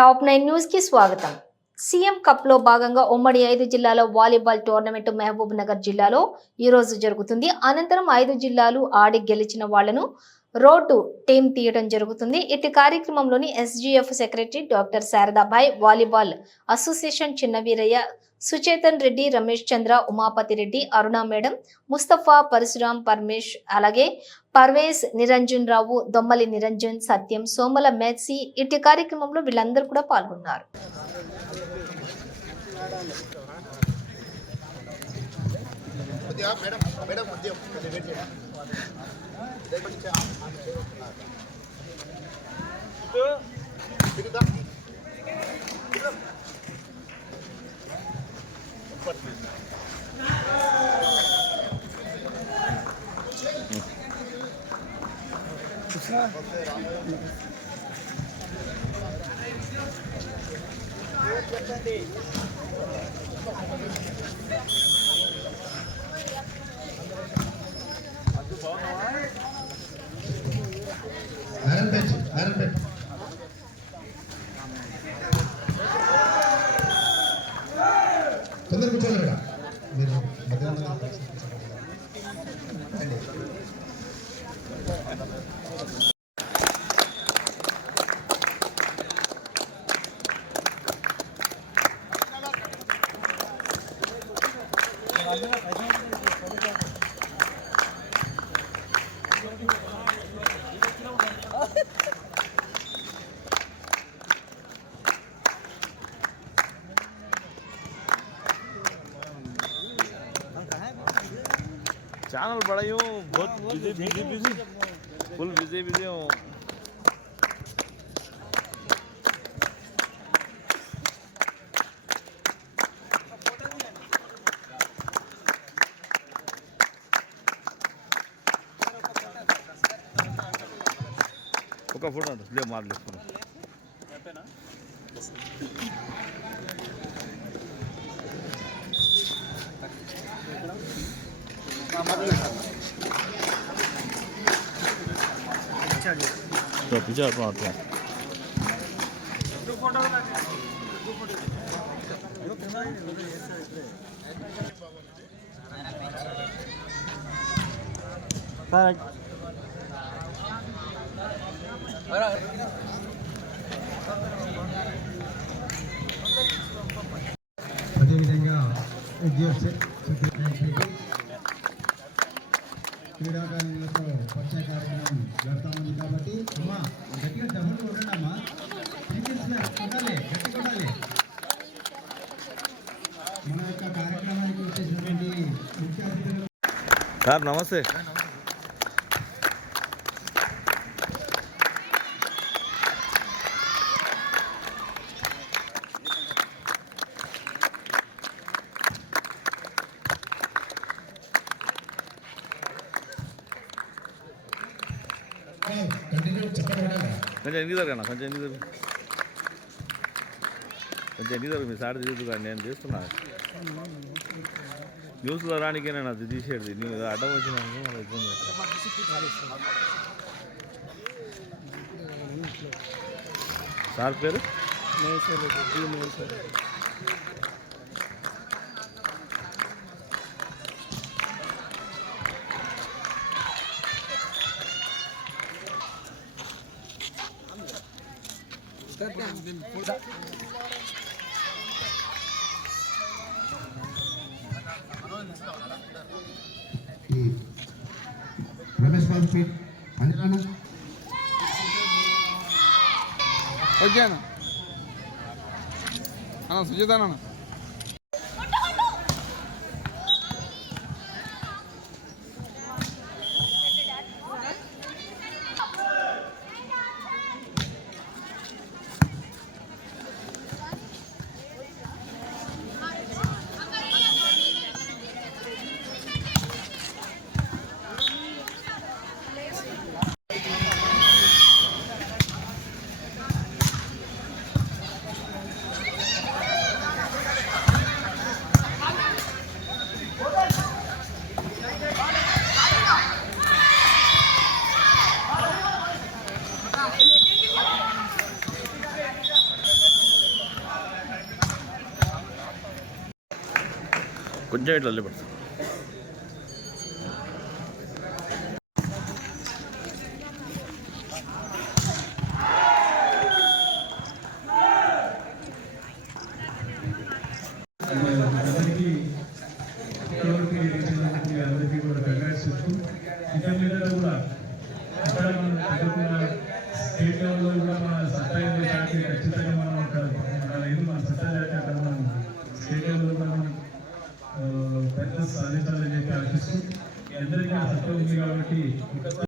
Top nine న్యూస్కి స్వాగతం. CM కప్లో భాగంగా ఉమ్మడి ఐదు జిల్లాల వాలీబాల్ టోర్నమెంట్ మహబూబ్ నగర్ జిల్లాలో ఈ రోజు జరుగుతుంది. అనంతరం ఐదు జిల్లాలు ఆడి గెలిచిన వాళ్ళను రోడ్డు టీం తీయడం జరుగుతుంది. ఇటు కార్యక్రమంలోని SGF secretary doctor Sharadabai volleyball association Chinnaveeraiah Suchetan Reddy Ramesh Chandra Umapathi Reddy Aruna madam Mustafa Parashuram Paramesh అలాగే పర్వేజ్ నిరంజన్ రావు దొమ్మలి నిరంజన్ సత్యం సోమల మెర్సీ ఇటు కార్యక్రమంలో వీళ్ళందరూ కూడా పాల్గొన్నారు. కొద్దిగా మేడం మేడం కొద్దిగా కొద్దిగా వెయిట్ చేయండి తిరుగుతా తొందర కూర్చోండి. మీరు మధ్యలో మధ్యలో चैनल बड़ा ही हूँ बहुत busy busy busy full busy busy हूँ ఒక ఫోటో అంట లే બીજા પણ હતા అదేవిధంగా ఉద్యోగ క్రీడాకారులతో పరిచయ కార్యక్రమం జరుగుతామంది కాబట్టి అమ్మా గట్టిగా డబ్బులు కొట్టండి అమ్మా కొట్టాలి గట్టి కొట్టాలి. మన యొక్క కార్యక్రమానికి వచ్చేసినటువంటి ముఖ్య అతిథులు సార్ నమస్తే. కొంచెం ఎన్ని జరగనా కొంచెం ఎన్ని జరుగు కొంచెం ఎన్ని జరుగు మీ సార్ తీసు కానీ నేను చేస్తున్నా. న్యూస్లో రానికే అది తీసేది నువ్వు అడ్డం వచ్చినాను మళ్ళీ ఇబ్బంది అవుతుంది. సార్ పేరు? రమేష్ బాబు స్పీడ్ అంజనా ఓకే అన్న అన్న కొంచెం ఇట్లా అల్లిపెడతాం స్టేట్ ఖచ్చితంగా మనం అవుతుంది కాబట్టి